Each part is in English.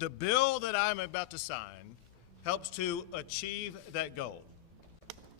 The bill that I'm about to sign helps to achieve that goal.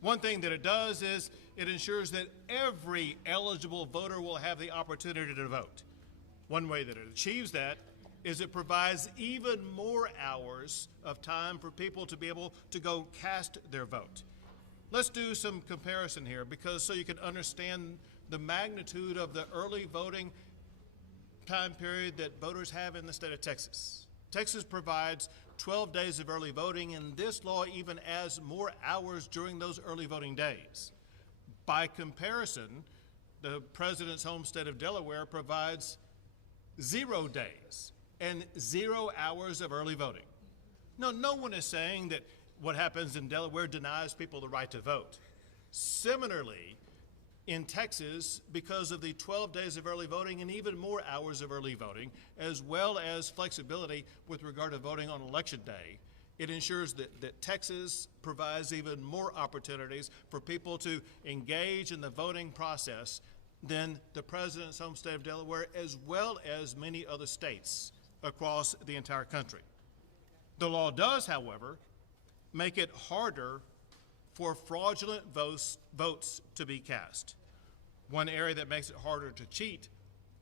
One thing that it does is it ensures that every eligible voter will have the opportunity to vote. One way that it achieves that is it provides even more hours of time for people to be able to go cast their vote. Let's do some comparison here so you can understand the magnitude of the early voting time period that voters have in the state of Texas. Texas provides 12 days of early voting, and this law even adds more hours during those early voting days. By comparison, the president's home state of Delaware provides 0 days and 0 hours of early voting. No one is saying that what happens in Delaware denies people the right to vote. Similarly, in Texas, because of the 12 days of early voting and even more hours of early voting, as well as flexibility with regard to voting on election day, it ensures that Texas provides even more opportunities for people to engage in the voting process than the president's home state of Delaware, as well as many other states across the entire country. The law does, however, make it harder for fraudulent votes to be cast. One area that makes it harder to cheat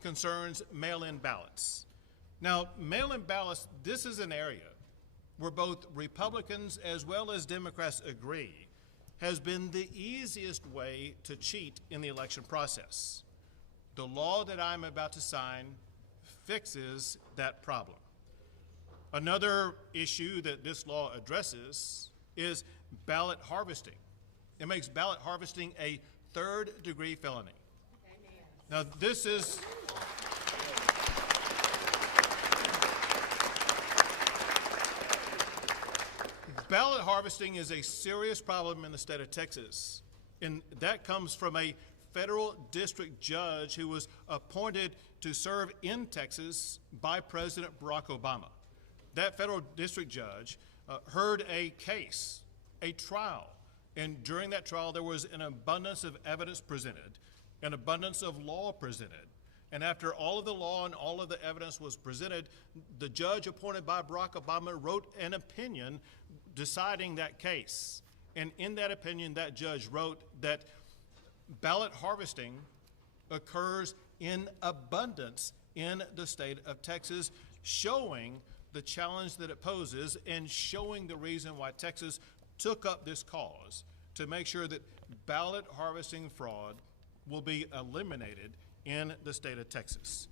concerns mail-in ballots. Now, mail-in ballots, this is an area where both Republicans as well as Democrats agree has been the easiest way to cheat in the election process. The law that I'm about to sign fixes that problem. Another issue that this law addresses is ballot harvesting. It makes ballot harvesting a third-degree felony. Now, this is ballot harvesting is a serious problem in the state of Texas, and that comes from a federal district judge who was appointed to serve in Texas by President Barack Obama. That federal district judge heard a case, a trial, and during that trial there was an abundance of evidence presented, an abundance of law presented. And after all of the law and all of the evidence was presented, the judge appointed by Barack Obama wrote an opinion deciding that case. And in that opinion, that judge wrote that ballot harvesting occurs in abundance in the state of Texas, showing the challenge that it poses and showing the reason why Texas took up this cause to make sure that ballot harvesting fraud will be eliminated in the state of Texas.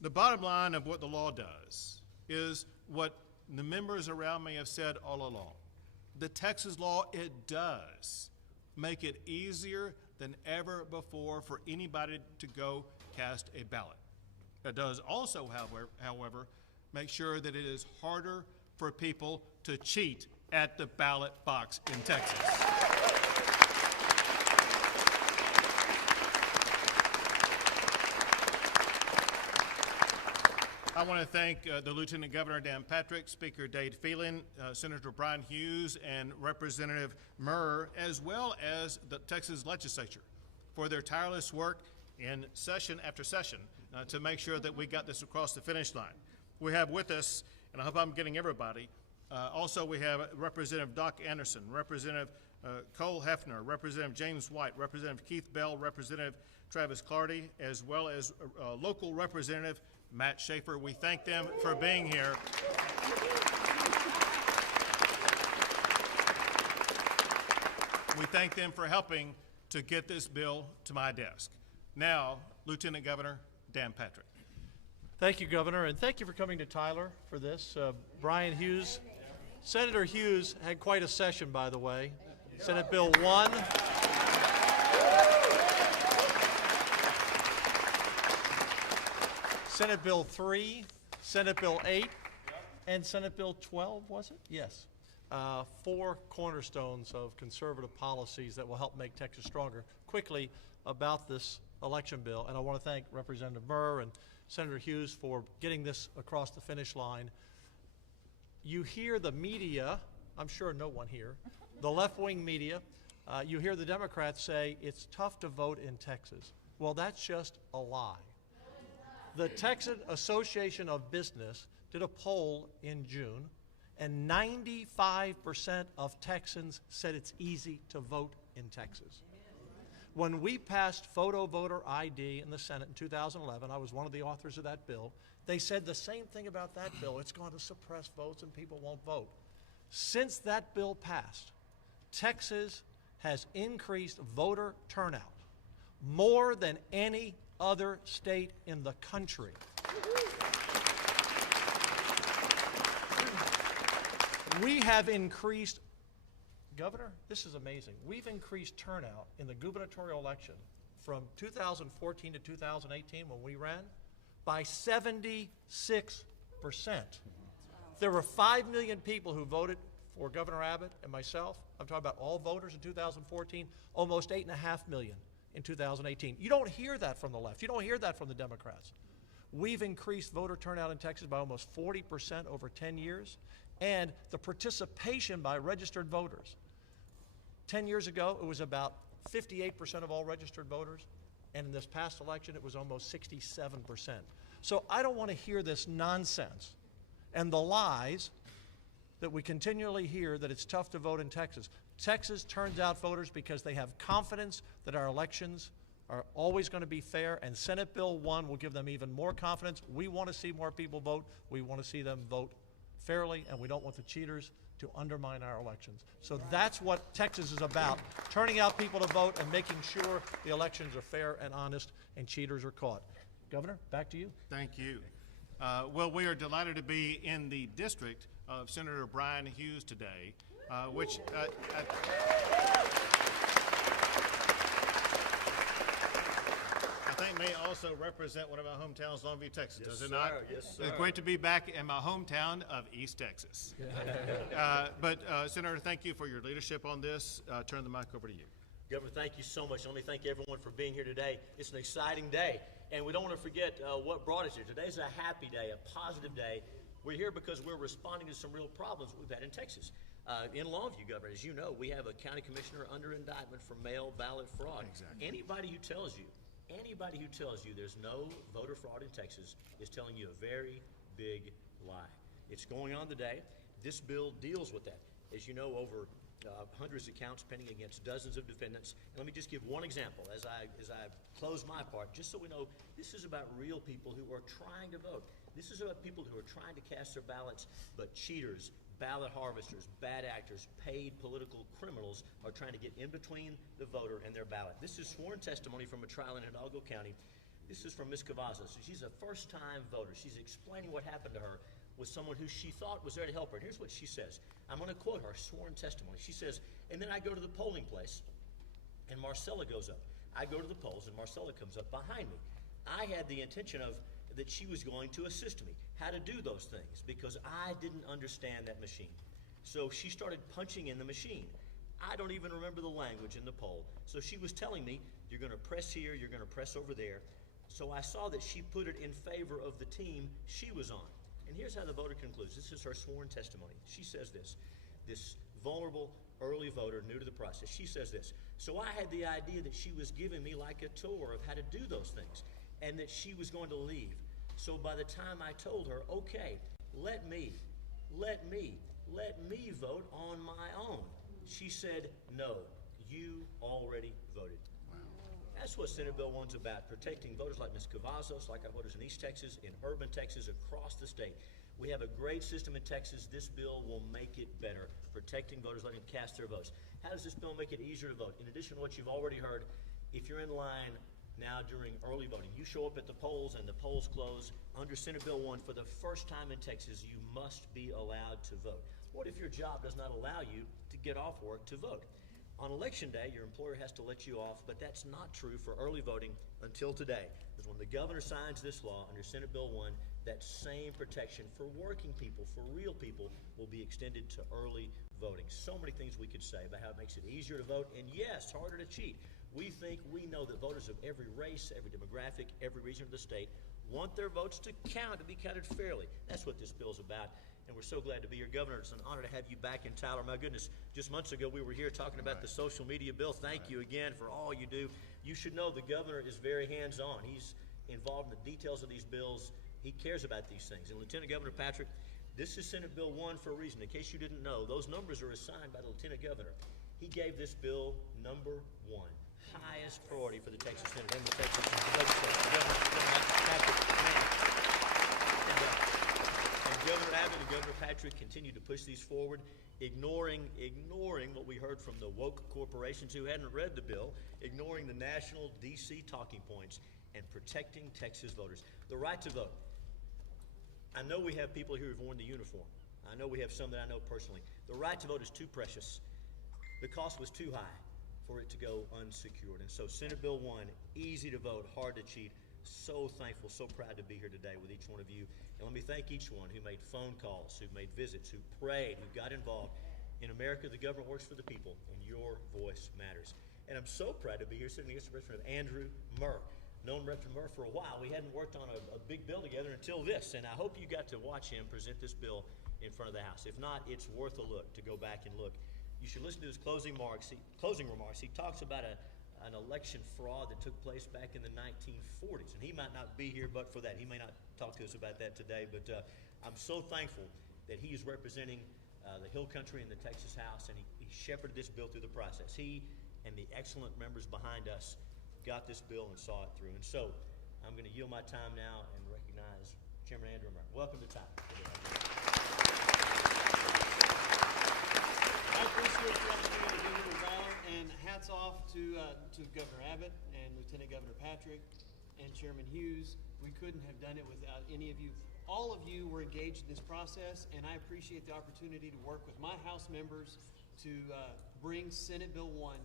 The bottom line of what the law does is what the members around me have said all along. The Texas law, it does make it easier than ever before for anybody to go cast a ballot. It does also, however, make sure that it is harder for people to cheat at the ballot box in Texas. I want to thank the Lieutenant Governor Dan Patrick, Speaker Dade Phelan, Senator Brian Hughes, and Representative Murr, as well as the Texas legislature for their tireless work in session after session to make sure that we got this across the finish line. We have with us, and I hope I'm getting everybody, also we have Representative Doc Anderson, Representative Cole Hefner, Representative James White, Representative Keith Bell, Representative Travis Clardy, as well as local Representative Matt Schaefer. We thank them for being here. We thank them for helping to get this bill to my desk. Now, Lieutenant Governor Dan Patrick. Thank you, Governor, and thank you for coming to Tyler for this. Brian Hughes, Senator Hughes had quite a session, by the way. Senate Bill 1. Senate Bill 3, Senate Bill 8, and Senate Bill 12, was it? Yes. 4 cornerstones of conservative policies that will help make Texas stronger. Quickly about this election bill, and I want to thank Representative Murr and Senator Hughes for getting this across the finish line. You hear the media, I'm sure no one here, the left-wing media, you hear the Democrats say it's tough to vote in Texas. Well, that's just a lie. The Texas Association of Business did a poll in June, and 95% of Texans said it's easy to vote in Texas. When we passed photo voter ID in the Senate in 2011, I was one of the authors of that bill, they said the same thing about that bill. It's going to suppress votes and people won't vote. Since that bill passed, Texas has increased voter turnout more than any other state in the country. We have increased, Governor, this is amazing. We've increased turnout in the gubernatorial election from 2014 to 2018 when we ran by 76%. There were 5 million people who voted for Governor Abbott and myself. I'm talking about all voters in 2014, almost 8.5 million in 2018. You don't hear that from the left. You don't hear that from the Democrats. We've increased voter turnout in Texas by almost 40% over 10 years, and the participation by registered voters. 10 years ago, it was about 58% of all registered voters, and in this past election, it was almost 67%. So I don't want to hear this nonsense and the lies that we continually hear that it's tough to vote in Texas. Texas turns out voters because they have confidence that our elections are always going to be fair, and Senate Bill 1 will give them even more confidence. We want to see more people vote. We want to see them vote fairly, and we don't want the cheaters to undermine our elections. So that's what Texas is about, turning out people to vote and making sure the elections are fair and honest and cheaters are caught. Governor, back to you. Thank you. Well, we are delighted to be in the district of Senator Brian Hughes today, which I think may also represent one of my hometowns, Longview, Texas, Yes, does it sir. not? Yes, sir. It's great to be back in my hometown of East Texas. But Senator, thank you for your leadership on this. Turn the mic over to you. Governor, thank you so much. Let me thank everyone for being here today. It's an exciting day, and we don't want to forget what brought us here. Today's a happy day, a positive day. We're here because we're responding to some real problems we've had in Texas. In Longview, Governor, as you know, we have a county commissioner under indictment for mail ballot fraud. Exactly. Anybody who tells you there's no voter fraud in Texas is telling you a very big lie. It's going on today. This bill deals with that. As you know, over hundreds of counts pending against dozens of defendants. And let me just give one example as I close my part, just so we know this is about real people who are trying to vote. This is about people who are trying to cast their ballots, but cheaters, ballot harvesters, bad actors, paid political criminals are trying to get in between the voter and their ballot. This is sworn testimony from a trial in Hidalgo County. This is from Ms. Cavazos. She's a first-time voter. She's explaining what happened to her with someone who she thought was there to help her. And here's what she says. I'm going to quote her sworn testimony. She says, and then I go to the polling place, and Marcella goes up. I go to the polls, and Marcella comes up behind me. I had the intention of that she was going to assist me, how to do those things, because I didn't understand that machine. So she started punching in the machine. I don't even remember the language in the poll. So she was telling me, you're going to press here, you're going to press over there. So I saw that she put it in favor of the team she was on. And here's how the voter concludes. This is her sworn testimony. She says this vulnerable early voter new to the process. She says this, so I had the idea that she was giving me like a tour of how to do those things and that she was going to leave. So by the time I told her, okay, let me vote on my own, she said, no, you already voted. That's what Senate Bill 1's about, protecting voters like Ms. Cavazos, like our voters in East Texas, in urban Texas, across the state. We have a great system in Texas. This bill will make it better, protecting voters, letting them cast their votes. How does this bill make it easier to vote? In addition to what you've already heard, if you're in line now during early voting, you show up at the polls and the polls close, under Senate Bill 1, for the first time in Texas, you must be allowed to vote. What if your job does not allow you to get off work to vote? On election day, your employer has to let you off, but that's not true for early voting until today. Because when the governor signs this law under Senate Bill 1, that same protection for working people, for real people, will be extended to early voting. So many things we could say about how it makes it easier to vote, and yes, harder to cheat. We know that voters of every race, every demographic, every region of the state want their votes to count, to be counted fairly. That's what this bill's about. And we're so glad to be here. Governor, it's an honor to have you back in Tyler. My goodness, just months ago we were here talking about the social media bill. Thank you again for all you do. You should know the governor is very hands-on. He's involved in the details of these bills He cares about these things. And Lieutenant Governor Patrick, this is Senate Bill 1 for a reason. In case you didn't know, those numbers are assigned by the Lieutenant Governor. He gave this bill number 1, highest priority for the Texas Senate and the Texas legislature. Governor Patrick, and Governor Abbott and Governor Patrick continue to push these forward, ignoring what we heard from the woke corporations who hadn't read the bill, ignoring the national D.C. talking points, and protecting Texas voters. The right to vote. I know we have people here who've worn the uniform. I know we have some that I know personally. The right to vote is too precious. The cost was too high for it to go unsecured. And so Senate Bill 1, easy to vote, hard to cheat. So thankful, so proud to be here today with each one of you. And let me thank each one who made phone calls, who made visits, who prayed, who got involved. In America, the government works for the people, and your voice matters. And I'm so proud to be here sitting against the Representative Andrew Murr. Known Representative Murr for a while. We hadn't worked on a big bill together until this, and I hope you got to watch him present this bill in front of the House. If not, it's worth a look to go back and look. You should listen to his closing remarks. He talks about an election fraud that took place back in the 1940s, and he might not be here but for that. He may not talk to us about that today, but I'm so thankful that he is representing the Hill Country in the Texas House, and he shepherded this bill through the process. He and the excellent members behind us got this bill and saw it through. And so I'm going to yield my time now and recognize Chairman Andrew Murr. Welcome to time. I appreciate the opportunity to be here with Valor, and hats off to Governor Abbott and Lieutenant Governor Patrick and Chairman Hughes. We couldn't have done it without any of you. All of you were engaged in this process, and I appreciate the opportunity to work with my House members to bring Senate Bill 1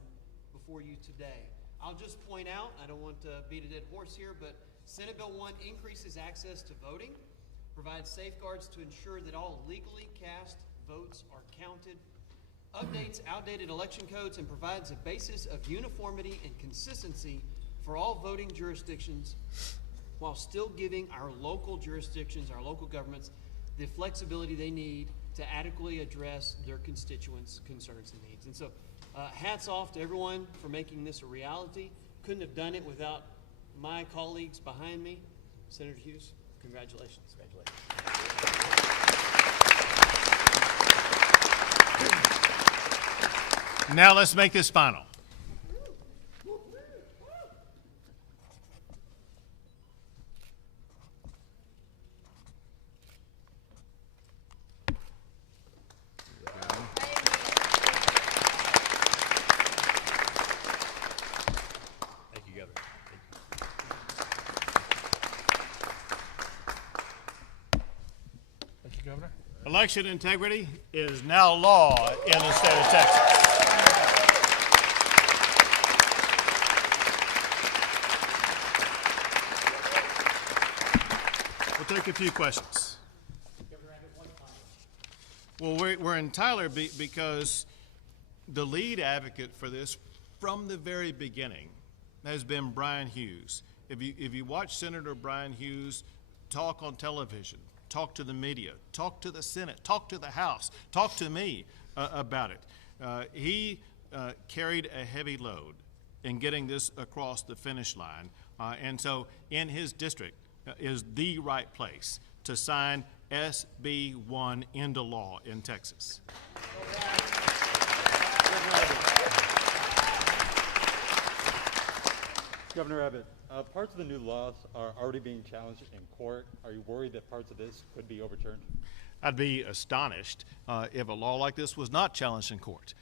before you today. I'll just point out, I don't want to beat a dead horse here, but Senate Bill 1 increases access to voting, provides safeguards to ensure that all legally cast votes are counted, updates outdated election codes, and provides a basis of uniformity and consistency for all voting jurisdictions, while still giving our local jurisdictions, our local governments, the flexibility they need to adequately address their constituents' concerns and needs. And so, hats off to everyone for making this a reality. Couldn't have done it without my colleagues behind me. Senator Hughes, congratulations. Now let's make this final. Election integrity is now law in the state of Texas. We'll take a few questions. Well, we're in Tyler because the lead advocate for this from the very beginning has been Brian Hughes. If you watch Senator Brian Hughes talk on television, talk to the media, talk to the Senate, talk to the House, talk to me about it. He carried a heavy load in getting this across the finish line. And so in his district is the right place to sign SB 1 into law in Texas. Governor Abbott, parts of the new laws are already being challenged in court. Are you worried that parts of this could be overturned? I'd be astonished if a law like this was not challenged in court.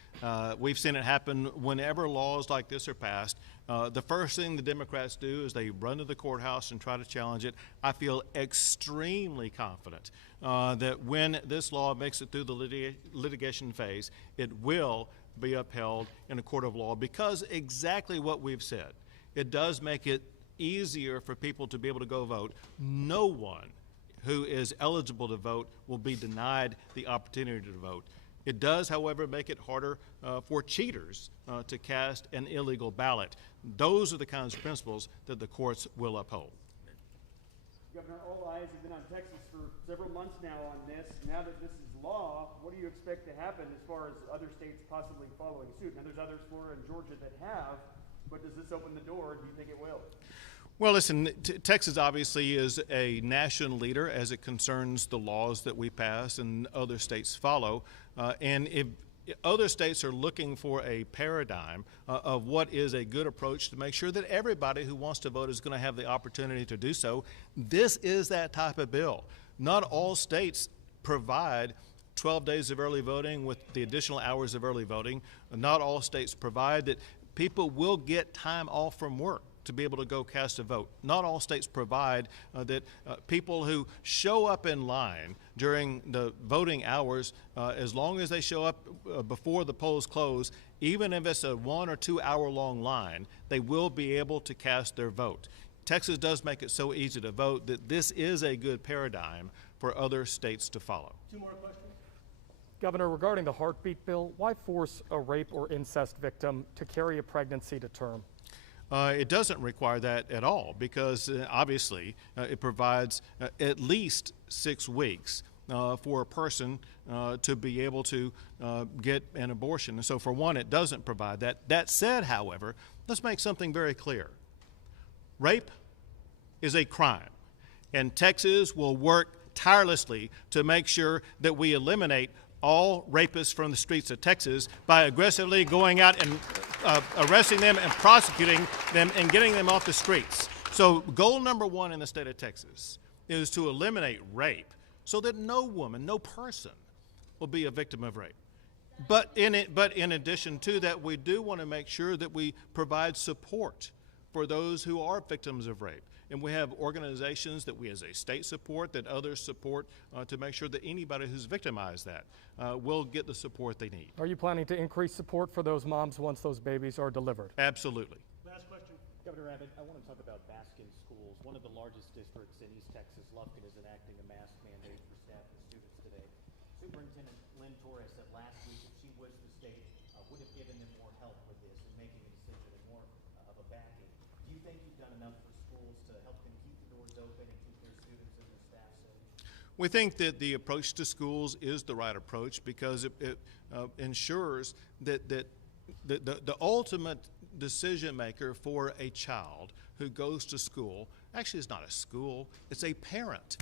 We've seen it happen whenever laws like this are passed. The first thing the Democrats do is they run to the courthouse and try to challenge it. I feel extremely confident that when this law makes it through the litigation phase, it will be upheld in a court of law because exactly what we've said. It does make it easier for people to be able to go vote. No one who is eligible to vote will be denied the opportunity to vote. It does, however, make it harder for cheaters to cast an illegal ballot. Those are the kinds of principles that the courts will uphold. Governor, all eyes have been on Texas for several months now on this. Now that this is law, what do you expect to happen as far as other states possibly following suit? Now, there's others, Florida and Georgia, that have, but does this open the door? Do you think it will? Well, listen, Texas obviously is a national leader as it concerns the laws that we pass and other states follow. And if other states are looking for a paradigm of what is a good approach to make sure that everybody who wants to vote is going to have the opportunity to do so, this is that type of bill. Not all states provide 12 days of early voting with the additional hours of early voting. Not all states provide that people will get time off from work to be able to go cast a vote. Not all states provide that people who show up in line during the voting hours, as long as they show up before the polls close, even if it's a 1 or 2 hour long line, they will be able to cast their vote. Texas does make it so easy to vote that this is a good paradigm for other states to follow. Two more questions. Governor, regarding the heartbeat bill, why force a rape or incest victim to carry a pregnancy to term? It doesn't require that at all because obviously it provides at least 6 weeks for a person to be able to get an abortion. And so for one, it doesn't provide that. That said, however, let's make something very clear. Rape is a crime, and Texas will work tirelessly to make sure that we eliminate all rapists from the streets of Texas by aggressively going out and arresting them and prosecuting them and getting them off the streets. So goal number 1 in the state of Texas is to eliminate rape so that no woman, no person will be a victim of rape. But in addition to that, we do want to make sure that we provide support for those who are victims of rape. And we have organizations that we as a state support, that others support, to make sure that anybody who's victimized that will get the support they need. Are you planning to increase support for those moms once those babies are delivered? Absolutely. Last question. Governor Abbott, I want to talk about Baskin schools. One of the largest districts in East Texas, Lufkin, is enacting a mask mandate for staff and students today. Superintendent Lynn Torres said last week that she wished the state would have given them more help with this and making a decision and more of a backing. Do you think you've done enough for schools to help them keep the doors open and keep their students and their staff safe? We think that the approach to schools is the right approach because it ensures that the ultimate decision maker for a child who goes to school actually is not a school, it's a parent.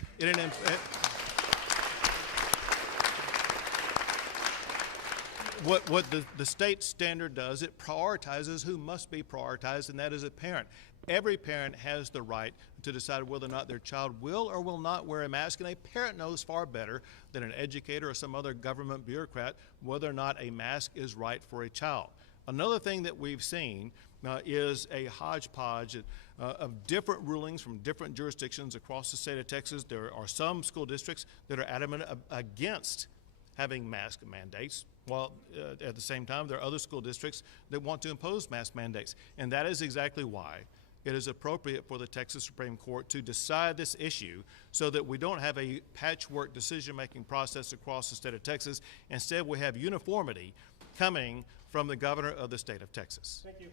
What the state standard does, it prioritizes who must be prioritized, and that is a parent. Every parent has the right to decide whether or not their child will or will not wear a mask, and a parent knows far better than an educator or some other government bureaucrat whether or not a mask is right for a child. Another thing that we've seen is a hodgepodge of different rulings from different jurisdictions across the state of Texas. There are some school districts that are adamant against having mask mandates, while at the same time there are other school districts that want to impose mask mandates. And that is exactly why it is appropriate for the Texas Supreme Court to decide this issue so that we don't have a patchwork decision-making process across the state of Texas. Instead, we have uniformity coming from the governor of the state of Texas. Thank you.